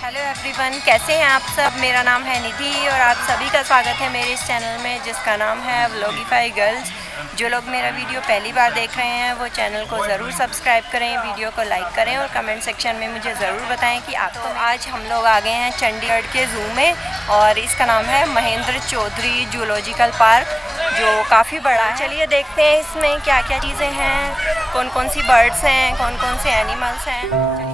Hello everyone, कैसे हैं आप सब। मेरा नाम है निधि और आप सभी का स्वागत है मेरे इस चैनल में जिसका नाम है व्लॉगिफाई गर्ल्स। जो लोग मेरा वीडियो पहली बार देख रहे हैं वो चैनल को ज़रूर सब्सक्राइब करें, वीडियो को लाइक करें और कमेंट सेक्शन में मुझे ज़रूर बताएं कि आप। तो आज हम लोग आ गए हैं चंडीगढ़ के ज़ू में और इसका नाम है महेंद्र चौधरी जूलॉजिकल पार्क, जो काफ़ी बड़ा है। चलिए देखते हैं इसमें क्या क्या चीज़ें हैं, कौन कौन सी बर्ड्स हैं, कौन कौन से एनिमल्स हैं।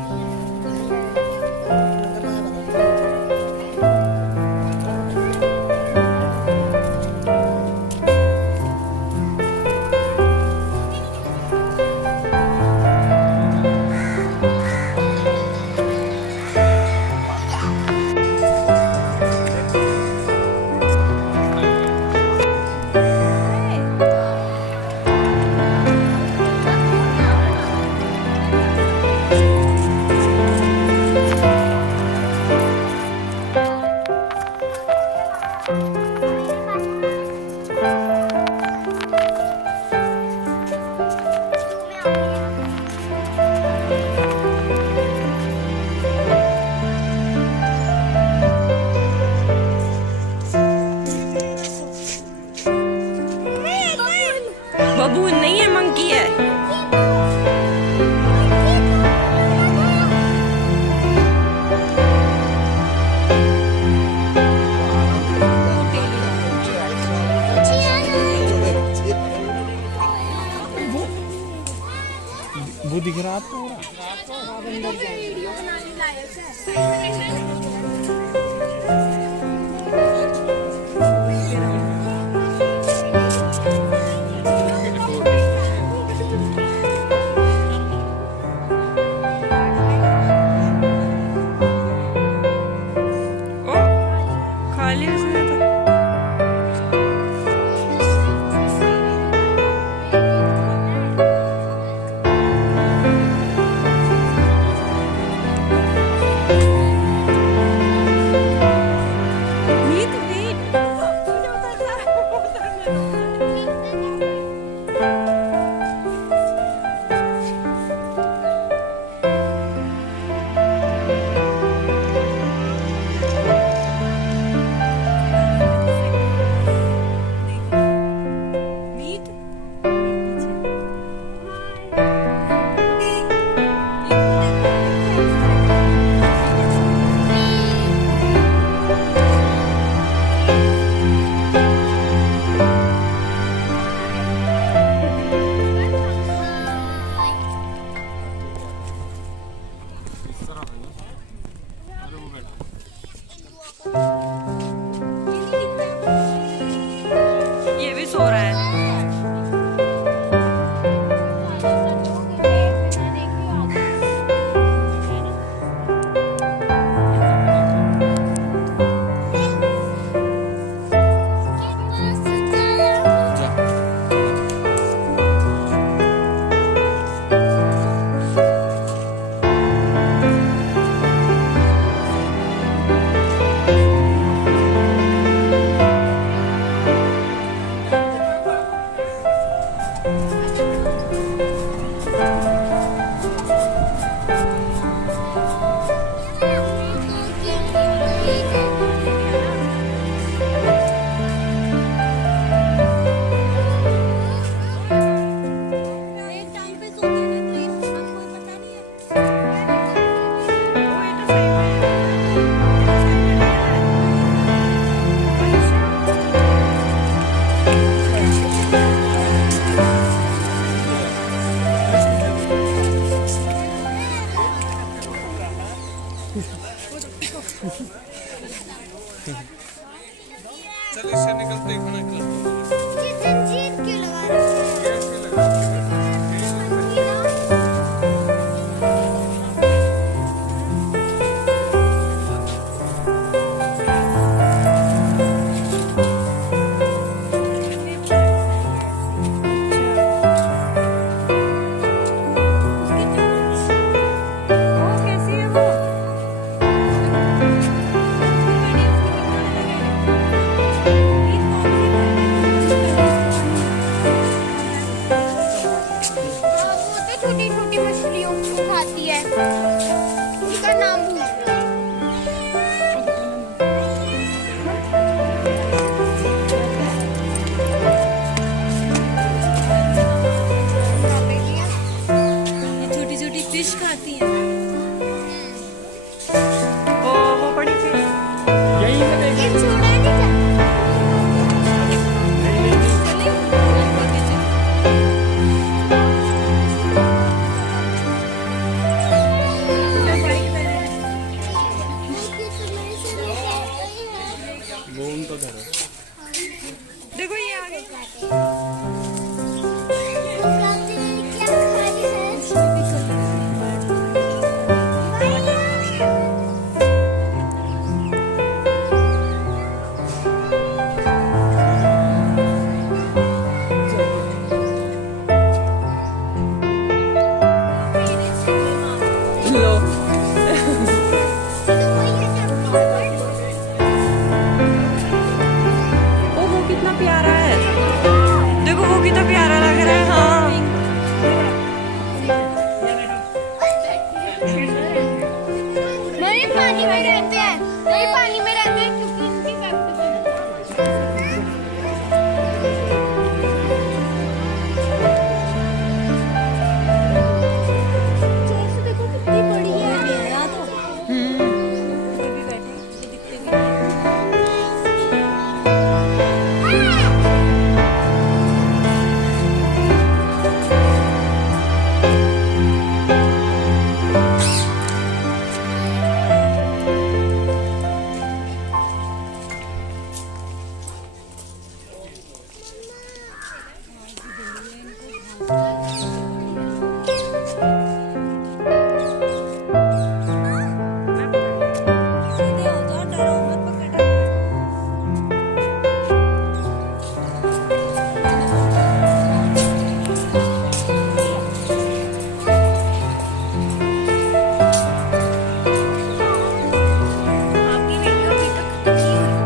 बबून नहीं है, मंकी है। वो दिख रहा आपको? खाली उसने तो ये भी सो रहा है।